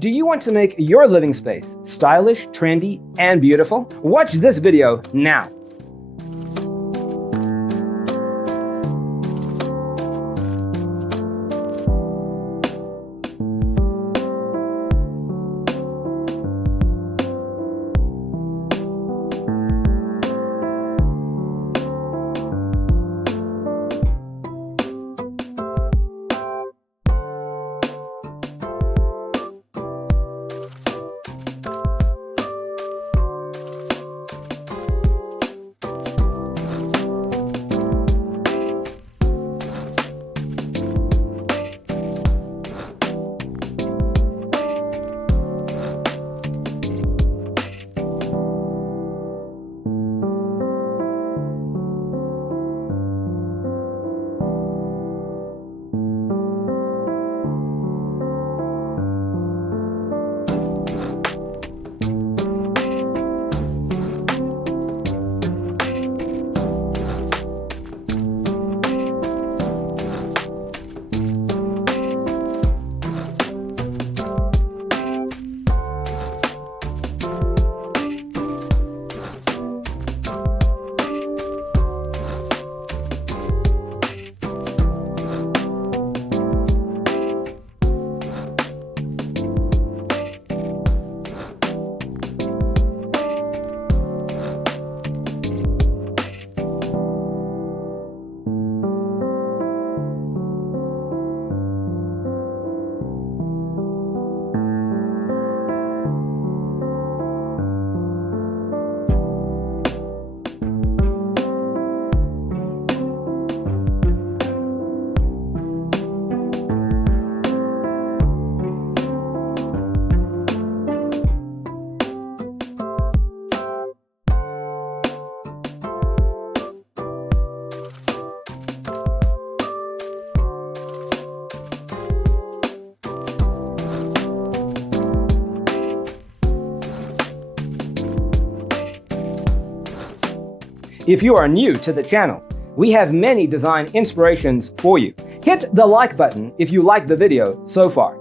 Do you want to make your living space stylish, trendy, and beautiful? Watch this video now. If you are new to the channel, we have many design inspirations for you. Hit the like button if you like the video so far.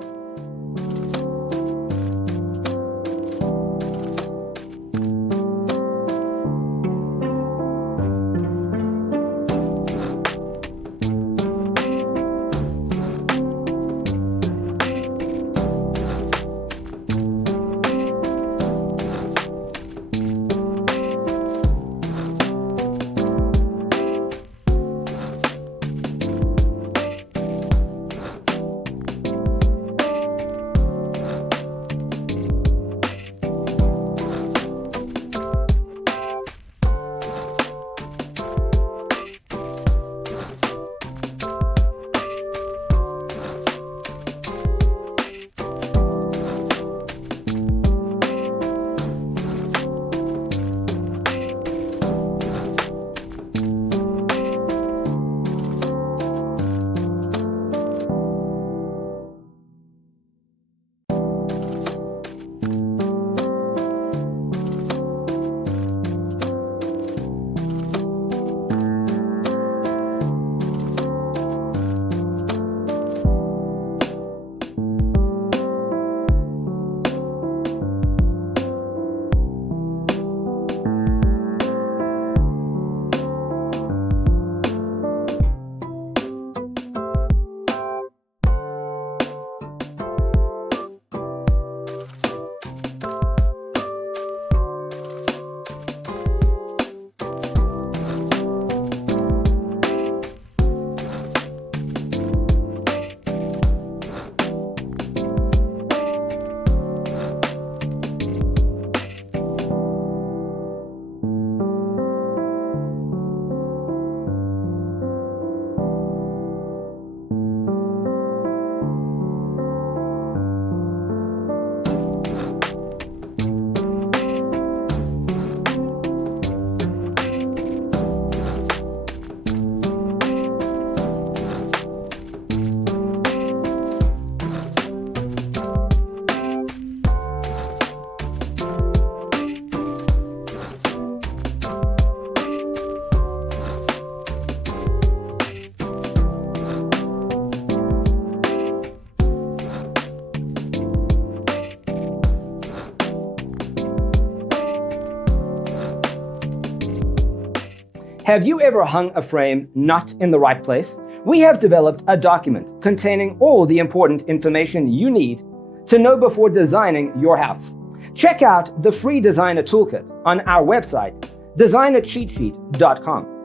Have you ever hung a frame not in the right place? We have developed a document containing all the important information you need to know before designing your house. Check out the free designer toolkit on our website, designercheatsheet.com.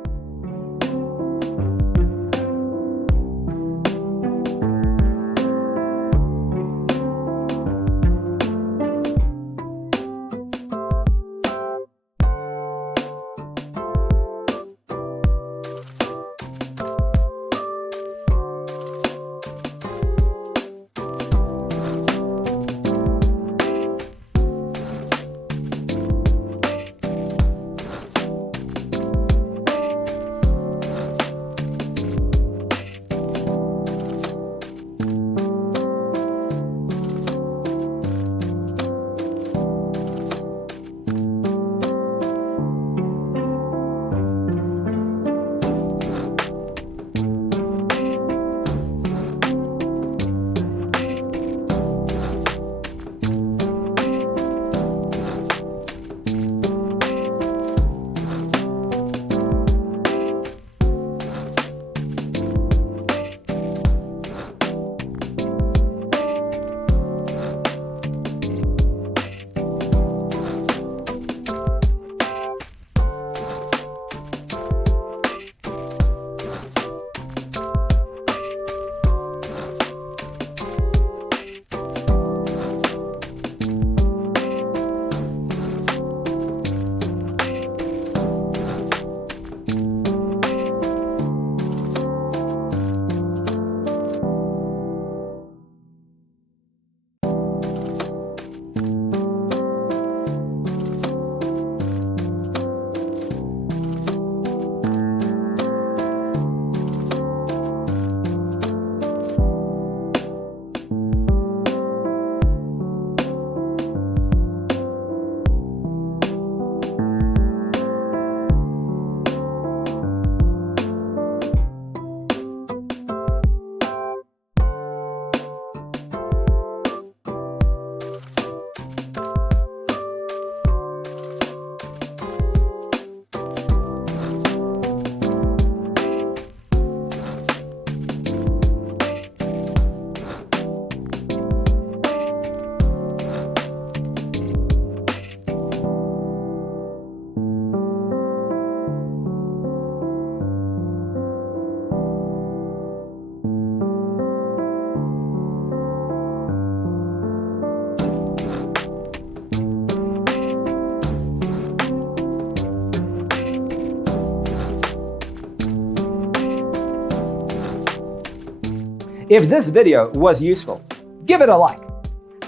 If this video was useful, give it a like.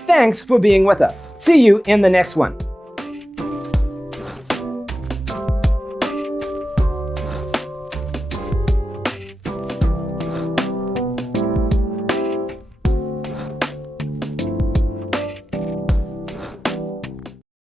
Thanks for being with us. See you in the next one.